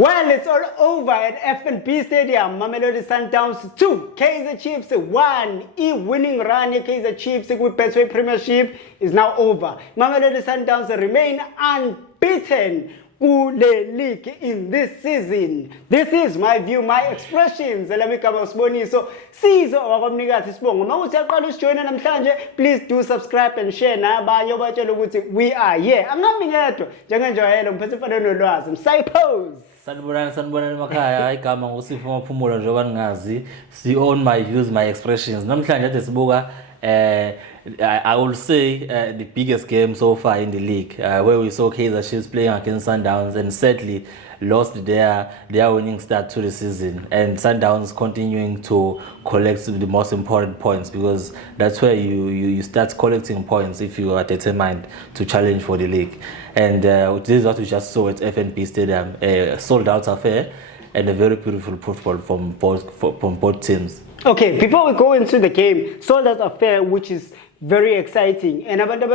Well, it's all over at F&B Stadium. Mamelodi Sundowns 2, Kaizer Chiefs 1. Winning run Kaizer Chiefs with Betway Premiership is now over. Mamelodi Sundowns remain unbeaten kule league in this season. This is my view, my expressions. Let me come on Siboniso. Sizo wakomnikazi sibongo. Mawuthi aqala usijoyina namhlanje, please do subscribe and share nabanye obatshela ukuthi we are here. Angami ngedwa njengenjwayelo ngiphethe mfanelo nolwazi. Msayipose. Sanibonani emakhaya igama ngusipho Maphumulo njengoba ningazi see on my views my expressions namhlanje ade sibuka I will say the biggest game so far in the league where we saw Kaizer Chiefs playing against Sundowns and sadly lost their winning start to the season, and Sundowns continuing to collect the most important points because that's where you start collecting points if you are determined to challenge for the league. And this is what we just saw at F&B Stadium, a sold out affair and a very beautiful football from both teams. Okay, before we go into the game, sold out affair, which is very exciting, and abantu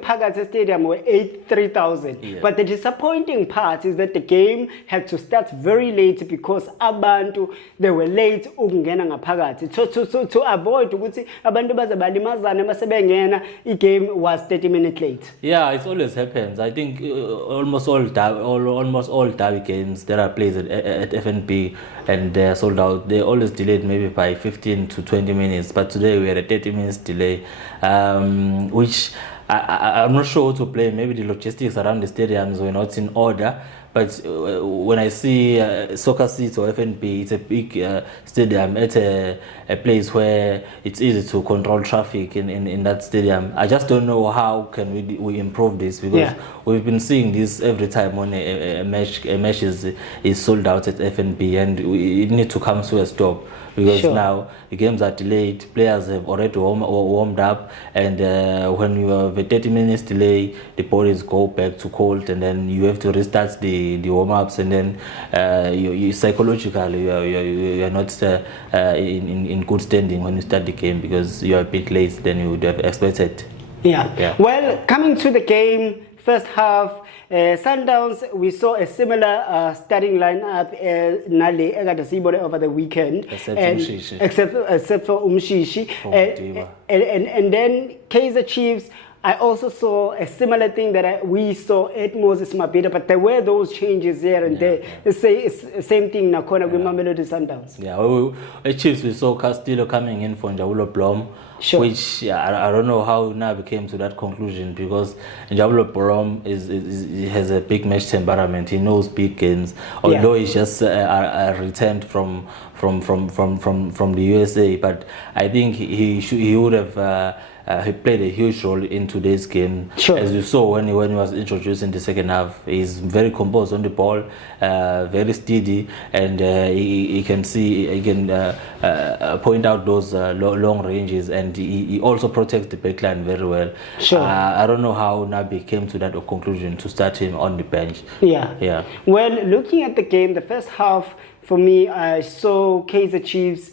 phakathi stadium were 83,000. But the disappointing part is that the game had to start very late because abantu they were late ukungena ngaphakathi. To avoid ukuthi abantu baze balimazane masebengena, game was 30 minutes late. Yeah, it always happens. I think almost all derby games that are played at F&B and they're sold out, they always delayed maybe by 15 to 20 minutes. But today we had a 30 minutes delay. Which I'm not sure how to play. Maybe the logistics around the stadiums were not in order. But when I see soccer seats or F&B, it's a big stadium. It's a place where it's easy to control traffic in that stadium. I just don't know how can we improve this because we've been seeing this every time when a match is sold out at F&B, and it needs to come to a stop. Because now the games are delayed, players have already warmed up, and when you have a 30 minutes delay, the bodies go back to cold, and then you have to restart the warm-ups, and then you psychologically you are not in good standing when you start the game because you are a bit late than you would have expected. Yeah. Well, coming to the game, first half, Sundowns, we saw a similar starting lineup Nale Egadasibore over the weekend. Except for Umshishi. And then Kaizer Chiefs, I also saw a similar thing that we saw at Moses Mabhida, but there were those changes here and there. It's the same thing Nakona with Mamelodi Sundowns. At Chiefs we saw Castillo coming in for Njabulo Blom, which I don't know how now came to that conclusion because Njabulo Blom has a big match temperament. He knows big games, although he's just returned from the USA. But I think he would have. He played a huge role in today's game. As you saw when he was introduced in the second half, he's very composed on the ball, very steady, and he can point out those long ranges, and he also protects the backline very well. I don't know how Nabi came to that conclusion to start him on the bench. Well, looking at the game, the first half for me, I saw Kaizer Chiefs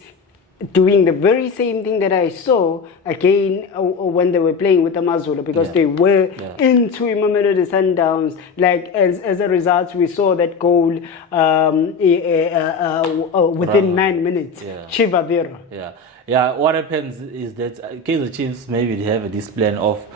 doing the very same thing that I saw again when they were playing with the Amazulu, because they were into Mamelodi Sundowns. Like as a result, we saw that goal within 9 minutes. Chivaviro. What happens is that Kaizer Chiefs maybe they have this plan of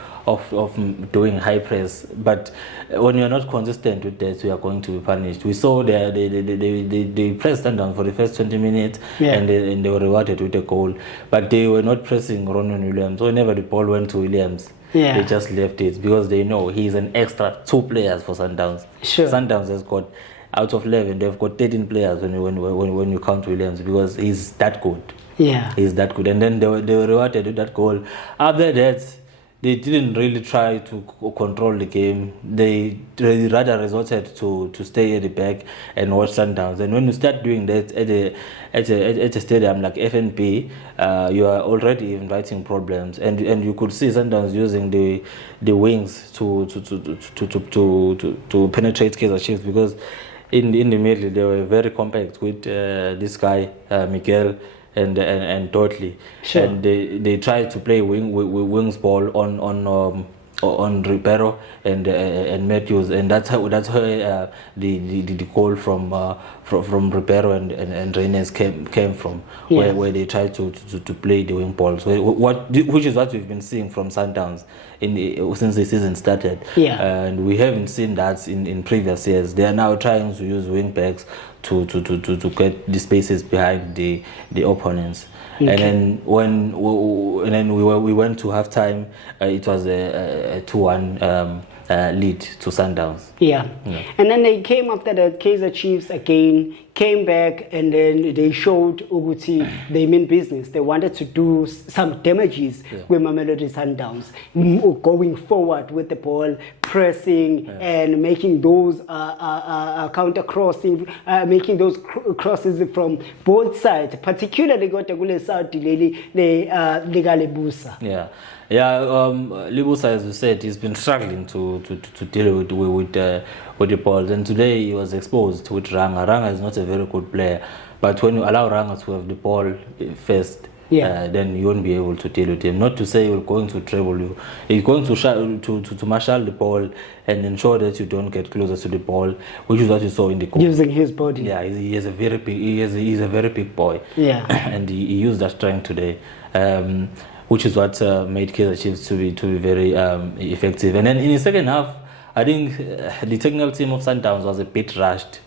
doing high press, but when you're not consistent with that, you are going to be punished. We saw they pressed Sundowns for the first 20 minutes, and they were rewarded with a goal, but they were not pressing Ronan Williams. So whenever the ball went to Williams, they just left it because they know he's an extra 2 players for Sundowns. Sundowns has got, out of 11, they've got 13 players when you count Williams because he's that good. He's that good, and then they were rewarded with that goal. After that, they didn't really try to control the game. They rather resorted to stay at the back and watch Sundowns. And when you start doing that at a stadium like F&B, you are already inviting problems. And you could see Sundowns using the wings to penetrate Kaizer Chiefs because in the middle they were very compact with this guy Miguel and Dudley, and they tried to play wings ball on on Ribeiro and Matthews, and that's how the goal from Ribeiro and Reines came from, where they tried to play the wing balls, which is what we've been seeing from Sundowns since the season started. And we haven't seen that in previous years. They are now trying to use wing backs to get the spaces behind the opponents. And then we went to halftime. It was a 2-1 lead to Sundowns. And then they came after the Kaizer Chiefs again, came back, and then they showed Uguti they mean business. They wanted to do some damages with Mamelodi Sundowns, going forward with the ball, pressing and making those counter crossing, making those crosses from both sides, particularly got the South Lebusa. Lebusa, as you said, he's been struggling to deal with the ball, and today he was exposed with Ranga. Ranga is not a very good player, but when you allow Ranga to have the ball first, then you won't be able to deal with him. Not to say he's going to treble you. He's going to marshal the ball and ensure that you don't get closer to the ball, which is what you saw in the goal. Using his body. He is a very big. He's a very big boy. And he used that strength today. Which is what made Kaizer Chiefs to be very effective. And then in the second half, I think the technical team of Sundowns was a bit rushed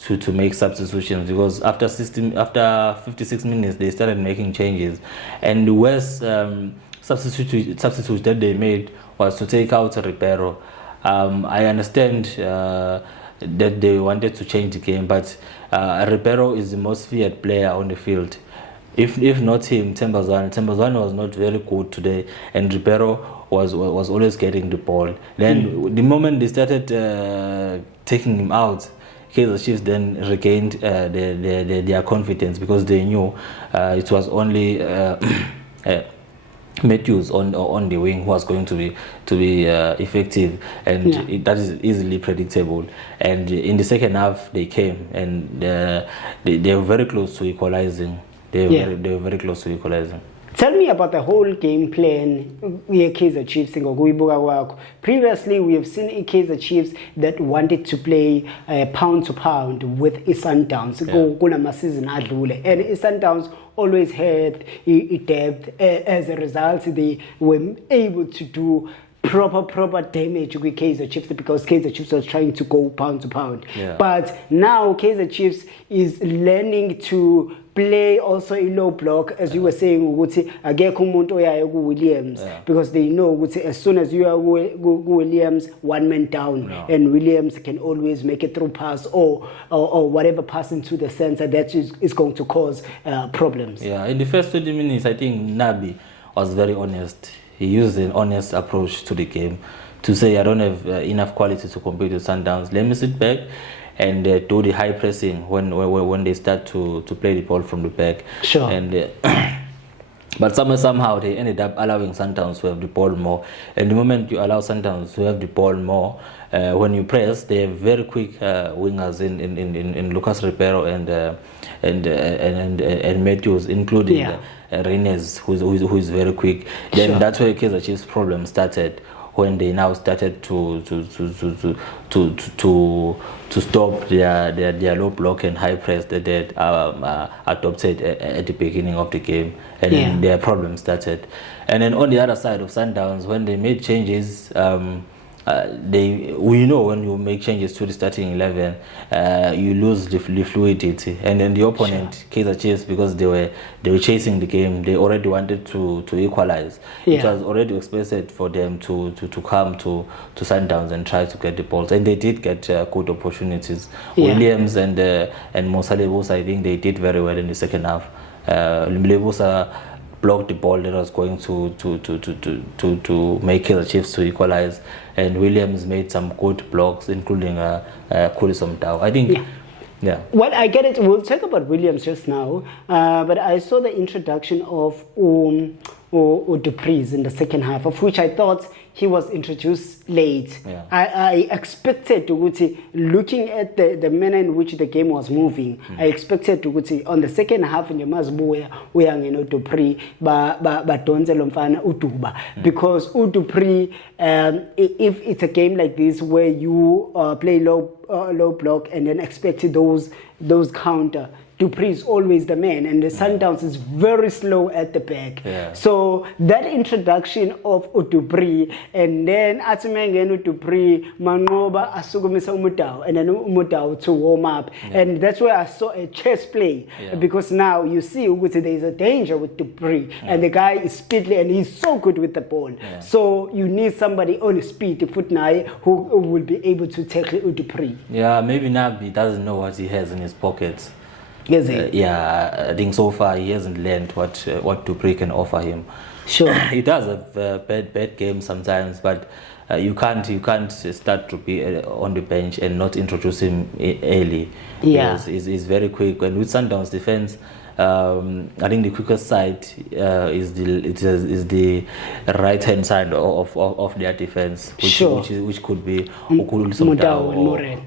to make substitutions, because after 56 minutes they started making changes, and the worst substitute that they made was to take out Ribeiro. I understand that they wanted to change the game, but Ribeiro is the most feared player on the field. If not him, Tembazwane was not very good today, and Ribeiro was always getting the ball. Then the moment they started taking him out, Kaizer Chiefs then regained their confidence, because they knew it was only Matthews on the wing who was going to be effective, and that is easily predictable. And in the second half they came, and they were very close to equalizing. They were very close to equalizing. Tell me about the whole game plan Kaizer Chiefs. Previously, we have seen Kaizer Chiefs that wanted to play pound to pound with Sundowns. And Sundowns always had depth. As a result, they were able to do proper damage with Kaizer Chiefs, because Kaizer Chiefs was trying to go pound to pound. But now Kaizer Chiefs is learning to play also a low block, as you were saying, Williams, because they know as soon as you are Williams, one man down, and Williams can always make a through pass or whatever pass into the center that is going to cause problems. In the first 20 minutes, I think Nabi was very honest. He used an honest approach to the game to say, I don't have enough quality to compete with Sundowns. Let me sit back and do the high pressing when they start to play the ball from the back. And but somehow they ended up allowing Sundowns to have the ball more. And the moment you allow Sundowns to have the ball more, when you press, they have very quick wingers in Lucas Ribeiro and Matthews, including Reines, who is very quick. Then that's where Kaizer Chiefs' problem started, when they now started to stop their low block and high press that they had adopted at the beginning of the game, and then their problem started. And then on the other side of Sundowns, when they made changes, we know when you make changes to the starting 11, you lose the fluidity, and then the opponent, Kaizer Chiefs, because they were chasing the game, they already wanted to equalize. It was already expected for them to come to Sundowns and try to get the balls, and they did get good opportunities. Williams and Musa Lebusa, I think they did very well in the second half. Lebusa blocked the ball that was going to make Kaizer Chiefs to equalize, and Williams made some good blocks, including Kulisom Tau. I think, Well, I get it. We'll talk about Williams just now, but I saw the introduction of Dupreez in the second half, of which I thought he was introduced late. Yeah. I expected to looking at the manner in which the game was moving, I expected to on the second half in the Mazbuya, we are Dupree, ba Donze Lomfana Utuba. Because Dupree, if it's a game like this where you play low block and then expect those counter, Dupree is always the man, and the Sundowns is very slow at the back. Yeah. So that introduction of Dupree, and then Atimengenu Dupree, Mangoba Asugumisa Umutao, and then Umutao to warm up. And that's where I saw a chess play. Because now you see there is a danger with Dupree, and the guy is speedily and he's so good with the ball. So you need somebody on speed, foot now, who will be able to tackle Dupree. Yeah, maybe Nabi doesn't know what he has in his pockets. Is it? Yeah, I think so far he hasn't learned what Dupree can offer him. Sure. He does have bad games sometimes, but you can't start to be on the bench and not introduce him early. Yeah. He's very quick, and with Sundowns defense, I think the quickest side is the right hand side of their defense, which could be Mudau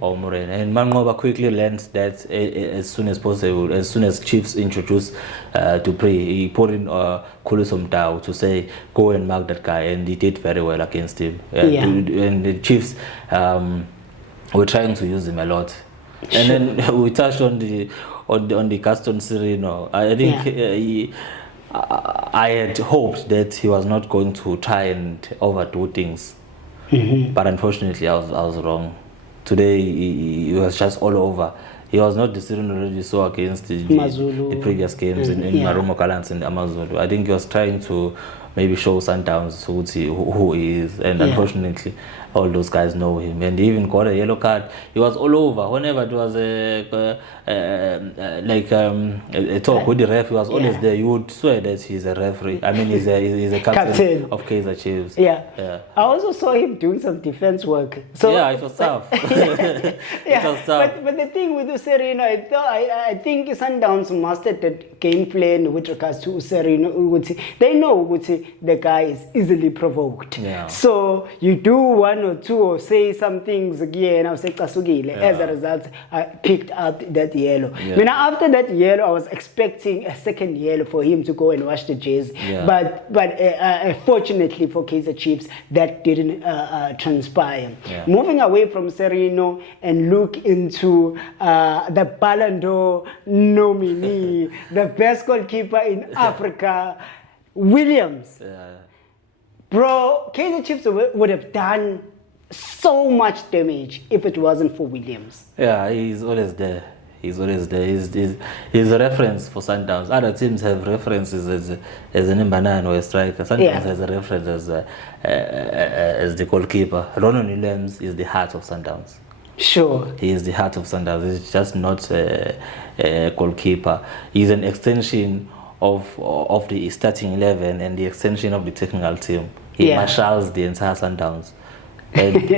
or Moren. And Mangoba quickly learns that as soon as possible, as soon as Chiefs introduced Dupree, he put in Kulusum Dao to say go and mark that guy, and he did very well against him. And the Chiefs were trying to use him a lot. And then we touched on the Gaston Sereno. I think I had hoped that he was not going to try and overdo things, but unfortunately I was wrong. Today he was just all over. He was not the Sereno you saw against the previous games in Marumo Gallants and Amazulu. I think he was trying to maybe show Sundowns who he is, and unfortunately all those guys know him, and he even got a yellow card. He was all over. Whenever it was a talk with the ref, he was always there. You would swear that he's a referee. I mean, he's a captain of Kaizer Chiefs. Yeah. I also saw him doing some defense work. So yeah, it was tough. It was tough. But the thing with Sereno, I think Sundowns mastered the game plan with regards to Sereno. They know the guy is easily provoked. Yeah. So you do one or two or say some things again. As a result, I picked up that yellow. After that yellow, I was expecting a second yellow for him to go and wash the Jays. But fortunately for Kaizer Chiefs, that didn't transpire. Moving away from Sereno and look into the Ballon d'Or nominee, the best goalkeeper in Africa, Williams. Bro, Kaizer Chiefs would have done so much damage if it wasn't for Williams. Yeah, he's always there. He's always there. He's a reference for Sundowns. Other teams have references as an Imbanan or a striker. Sundowns has a reference as the goalkeeper. Ronan Williams is the heart of Sundowns. Sure. He is the heart of Sundowns. He's just not a goalkeeper. He's an extension of the starting 11 and the extension of the technical team. He marshals the entire Sundowns. And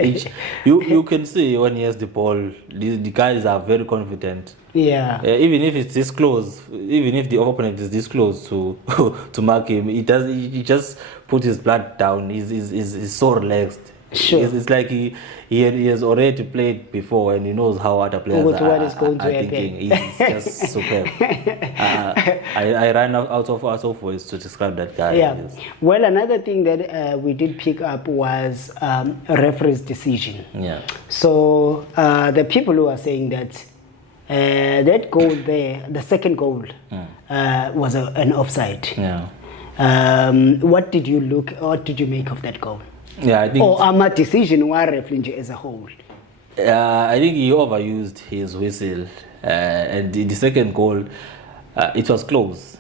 you can see when he has the ball, the guys are very confident. Even if it's this close, even if the opponent is this close to mark him, he just put his blood down. He's so relaxed. Sure. It's like he has already played before and he knows how other players are thinking. He's just superb. I ran out of words to describe that guy. Well, another thing that we did pick up was a referee's decision. So the people who are saying that that goal there, the second goal, was an offside. What did you make of that goal? I think. Or my decision was referee as a whole. I think he overused his whistle, and the second goal, it was close.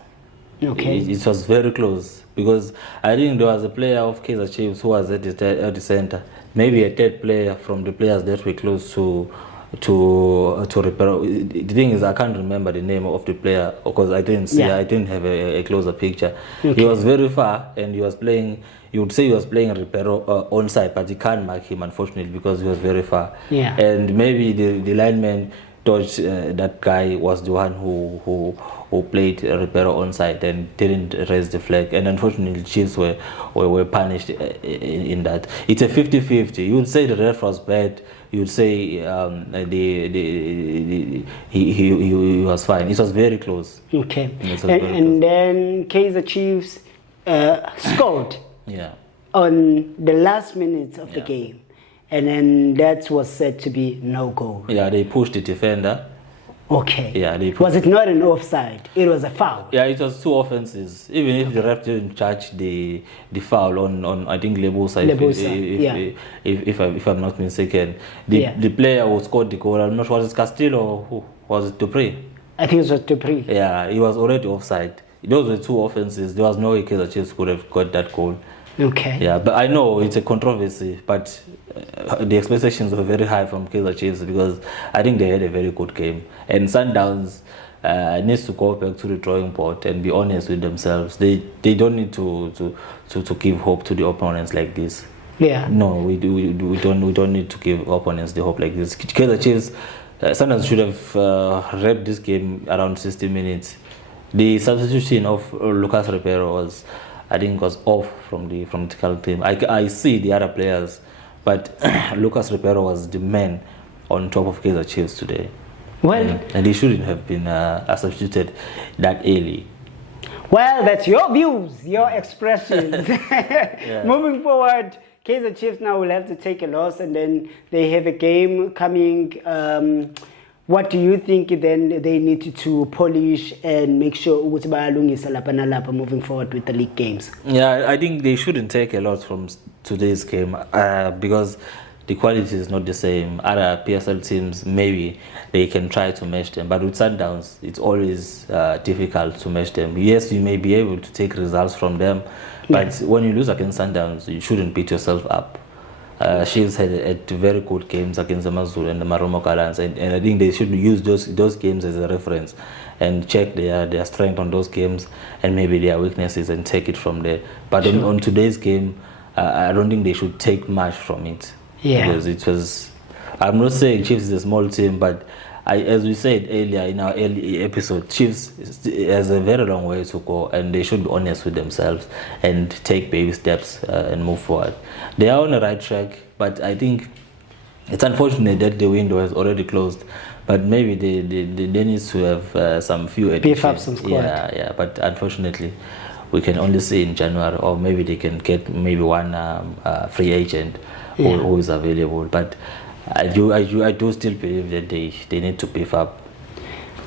It was very close because I think there was a player of Kaizer Chiefs who was at the center, maybe a third player from the players that were close to repair. The thing is, I can't remember the name of the player because I didn't see. I didn't have a closer picture. He was very far and he was playing. You would say he was playing Repero onside, but you can't mark him unfortunately because he was very far. And maybe the lineman thought that guy was the one who played Ribeiro onside and didn't raise the flag, and unfortunately Chiefs were punished in that. It's a 50-50. You would say the ref was bad. You would say he was fine. It was very close. Okay. And then Kaizer Chiefs scored. Yeah. On the last minutes of the game, and then that was said to be no goal. Yeah, they pushed the defender. Okay. Yeah, was it not an offside? It was a foul. Yeah, it was 2 offenses. Even if the ref didn't charge the foul on I think Lebosa, if I'm not mistaken, the player who scored the goal, I'm not sure, was it Castillo or who was it? Dupree. I think it was Dupree. Yeah, he was already offside. Those were 2 offenses. There was no way Kaizer Chiefs could have got that goal. Okay. Yeah, but I know it's a controversy, but the expectations were very high from Kaizer Chiefs because I think they had a very good game. And Sundowns needs to go back to the drawing board and be honest with themselves. They don't need to give hope to the opponents like this. Yeah. No, we don't need to give opponents the hope like this. Kaizer Chiefs, Sundowns should have wrapped this game around 60 minutes. The substitution of Lucas Ribeiro was off from the tactical team. I see the other players, but Lucas Ribeiro was the man on top of Kaizer Chiefs today. Well, and he shouldn't have been substituted that early. Well, that's your views, your expressions. Moving forward, Kaizer Chiefs now will have to take a loss, and then they have a game coming. What do you think then they need to polish and make sure ukuthi bayalungisa lapha nalapha moving forward with the league games? Yeah, I think they shouldn't take a lot from today's game because the quality is not the same. Other PSL teams, maybe they can try to match them, but with Sundowns, it's always difficult to match them. Yes, you may be able to take results from them, but when you lose against Sundowns, you shouldn't beat yourself up. Chiefs had very good games against the Mazulu and the Maromo Gallants, and I think they should use those games as a reference and check their strength on those games and maybe their weaknesses and take it from there. But on today's game, I don't think they should take much from it. Yeah. Because it was, I'm not saying Chiefs is a small team, but as we said earlier in our early episode, Chiefs has a very long way to go, and they should be honest with themselves and take baby steps and move forward. They are on the right track, but I think it's unfortunate that the window has already closed. But maybe they need to have some few additions. Beef up some squad. Yeah. But unfortunately, we can only see in January, or maybe they can get maybe one free agent who is available. But I do still believe that they need to beef up.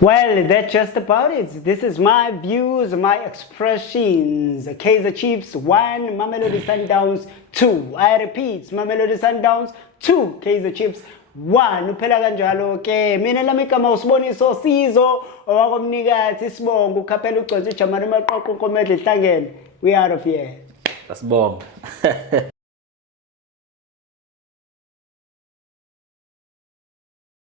Well, that's just about it. This is my views, my expressions. Kaizer Chiefs 1, Mamelodi Sundowns 2. I repeat, Mamelodi Sundowns 2, Kaizer Chiefs 1. Uphela kanjalo ke mina lami igama usiboniso Sizo owakomnikazi Sibongo ukhaphela ugcothe ujamani maqoqo komedle ihlangene. We out of here. That's bomb.